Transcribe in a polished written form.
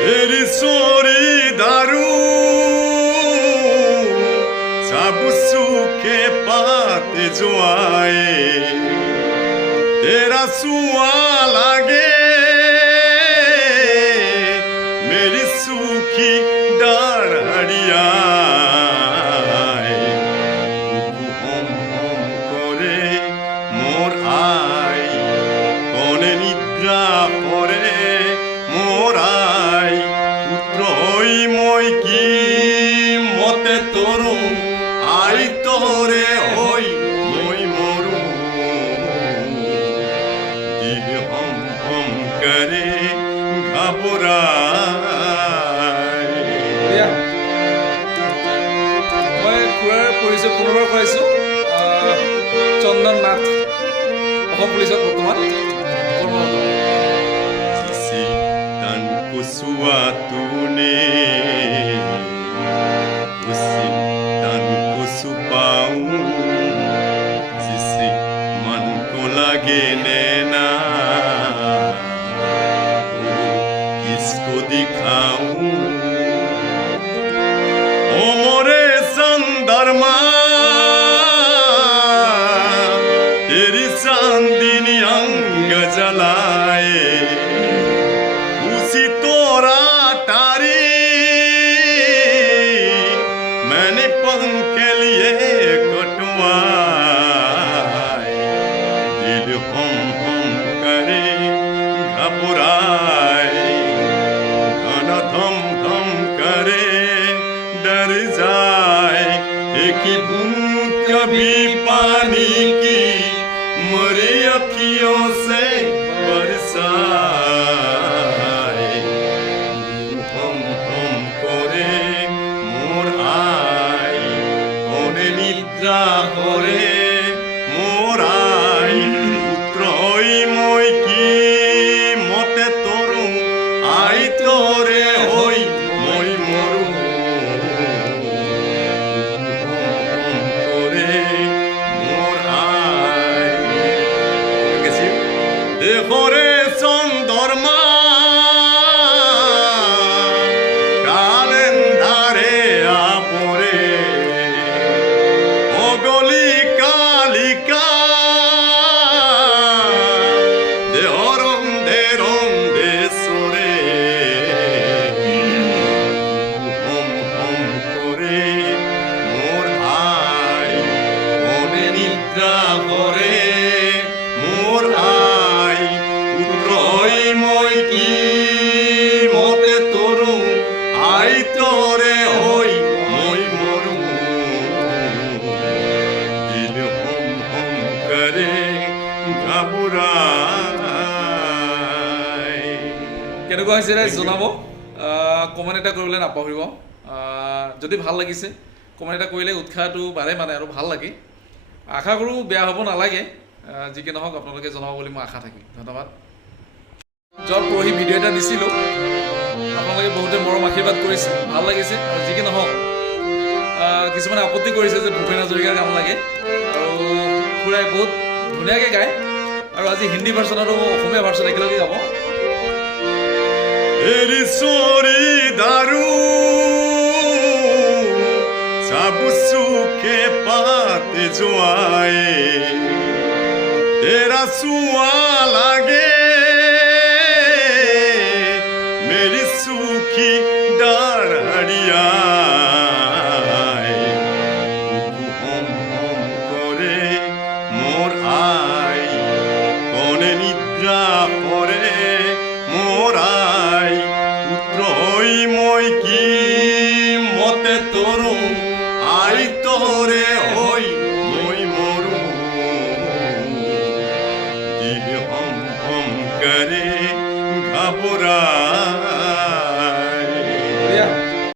तेरी सोरी दारू सब सूखे पाते जो आए तेरा सुआ लागे मेरी सूखी डाढ़िया हम करे मोर आई कने निद्रा परे मोर आई पुत्रई মই কি মতে তরু আই তোরে হই মই মরু দিল হম হম করে ঘাবরাই মই খুৰাৰ পৰিচয় পুনৰবাৰ কৰাইছোঁ চন্দন নাথ অসম পুলিচত বৰ্তমান কৰ্মৰত किसी तन को सुआ तूने उसी तन को सुपाऊं जिसे मन को लगे नैना वो किसको दिखाऊं ओ मोरे संदरमा तेरी चांदनी अंग जलाए उसी तोरा तारी मैंने पंख लिए कटवाए दिल हम करे घबराए घन धम धम करे डर जाए एक बूंद कभी पानी की मरे अखियों से बरसाए हम करे मोर आई कोने निद्रा करे मोर आई पुत्रई মই কি মতে তরু আই তোরে হই মই মরু করে মোর আই দেহরে চন্দরমা কালেন্দারে আপরে অগলি কালিকা দেহরন্দে রন্দে সরে হম হম করে মোর আই মনে নিদ্রা করে মোর আই পুত্রই মই কি মতে তরু আই তোরে হই মই মরু দিল হম হম করে ঘাবরাই কেনেকুৱা হৈছে ৰাইজ জনাব কমেণ্ট এটা কৰিবলৈ নাপাহৰিব যদি ভাল লাগিছে কমেণ্ট এটা কৰিলে উৎসাহটো বাঢ়ে মানে আৰু ভাল লাগে আশা কৰোঁ বেয়া হ'ব নালাগে যি কি নহওক আপোনালোকে জনাব বুলি মই আশা থাকিল ধন্যবাদ যোৱা পৰহি ভিডিঅ' এটা দিছিলোঁ আপোনালোকে বহুতে মৰম আশীৰ্বাদ কৰিছে ভাল লাগিছে আৰু যি কি নহওক কিছুমানে আপত্তি কৰিছে যে ভূপেন হাজৰিকাৰ গান লাগে আৰু খুৰাই বহুত ধুনীয়াকৈ গায় আৰু আজি হিন্দী ভাৰ্চন আৰু অসমীয়া ভাৰ্চন একেলগে গাব तेरी सोरी दारू सब सूखे पाते जो आए तेरा सुआ लागे मेरी सूखी